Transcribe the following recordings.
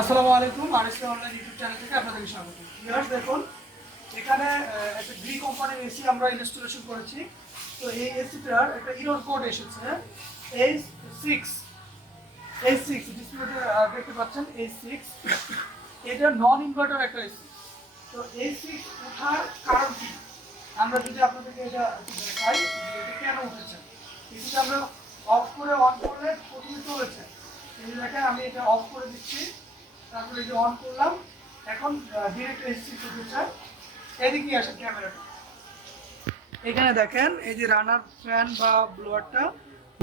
আসসালামু আলাইকুম RSK online YouTube channel থেকে আপনাদেরকে স্বাগত। ভিউয়ার্স দেখুন, এখানে একটা গ্রি কোম্পানির এসি আমরা ইনস্টলেশন করেছি। তো এই এসিটার একটা ইরোর কোড এসেছে এই সিক্স এই সিক্স দেখতে পাচ্ছেন এই সিক্স এটা নন ইনভার্টার একটা এসি তো এই সিক্স ওঠার কারণ কি? আমরা যদি আপনাদেরকে এটা দেখাই, এটা কেন উঠেছে? এসিটা আমরা অফ করে অন করলে প্রথমে চলেছে। দেখেন, আমি এটা অফ করে দিচ্ছি। তারপরে এই যে অন করলাম, এখন ডিরেক্ট এসি উঠেছে এদিকে আসেন ক্যামেরাটা এখানে দেখেন, এই যে রানার ফ্যান বা ব্লোয়ারটা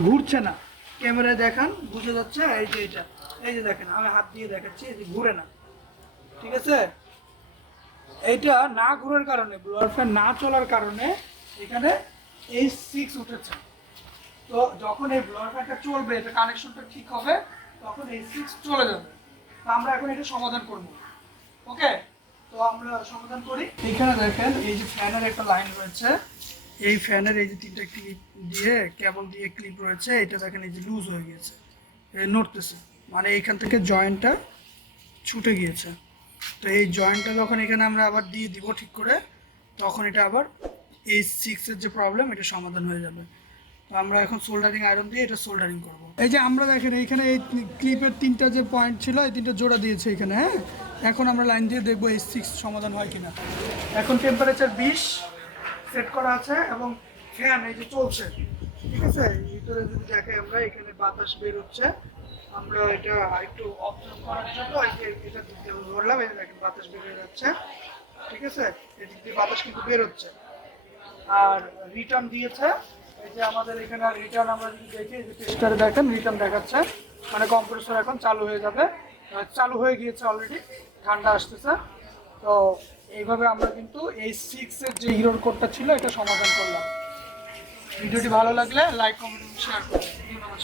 ঘুরছে না। ক্যামেরায় দেখান, বুঝে যাচ্ছে, এই যে এটা। এই যে দেখেন, আমি হাত দিয়ে দেখাচ্ছি, এই যে ঘুরে না। ঠিক আছে? এইটা না ঘুরার কারণে ব্লোয়ার ফ্যান না চলার কারণে এখানে এই সিক্স উঠেছে। তো যখন এই ব্লোয়ার ফ্যানটা চলবে, এটা কানেকশনটা ঠিক হবে, তখন এই সিক্স চলে যাবে। আমরা এখন এটা সমাধান করব। ওকে? তো আমরা সমাধান করি। এখানে দেখেন, এই যে ফ্যানের একটা লাইন রয়েছে। এই ফ্যানের এই যে তিনটা ক্লিপ দিয়ে কেবল দিয়ে ক্লিপ রয়েছে, এটা দেখেন এই যে লুজ হয়ে গিয়েছে। নড়তেছে। মানে এইখান থেকে জয়েন্টটা ছুটে গিয়েছে। তো এই জয়েন্টটা যখন এখানে আমরা আবার দিয়ে দিব ঠিক করে, তখন এটা আবার এই সিক্সের যে প্রবলেম এটা সমাধান হয়ে যাবে। আমরা এখন সোল্ডারিং আয়রন দিয়ে এটা সোল্ডারিং করব। এই যে আমরা দেখেন, এইখানে এই ক্লিপের তিনটা যে পয়েন্ট ছিল, এই তিনটা জোড়া দিয়েছে এখানে হ্যাঁ? এখন আমরা লাইন দিয়ে দেখব এই সিক্স সমাধান হয় কিনা। এখন টেম্পারেচার বিশ সেট করা আছে, এবং ফ্যান এই যে চলছে। ঠিক আছে? ভিতরে যদি দেখে আমরা, এখানে বাতাস বের হচ্ছে। আমরা এটা একটু অবজার্ভ করার জন্য এটা ধরলাম, এই দেখেন বাতাস বের হয়ে যাচ্ছে। ঠিক আছে? এদিক দিয়ে বাতাস কিন্তু বের হচ্ছে। আর রিটার্ন দিয়েছে এই যে আমাদের এখানে রিটার্ন আমরা যদি দেখি টেস্টারে রিটার্ন দেখাচ্ছে। মানে কম্প্রেসর এখন চালু হয়ে যাবে। চালু হয়ে গিয়েছে অলরেডি ঠান্ডা আসতেছে। তো এইভাবে আমরা কিন্তু এই সিক্সের যে হিরোর কোডটা ছিল, এটা সমাধান করলাম। ভিডিওটি ভালো লাগলে লাইক কমেন্ট শেয়ার করুন ধন্যবাদ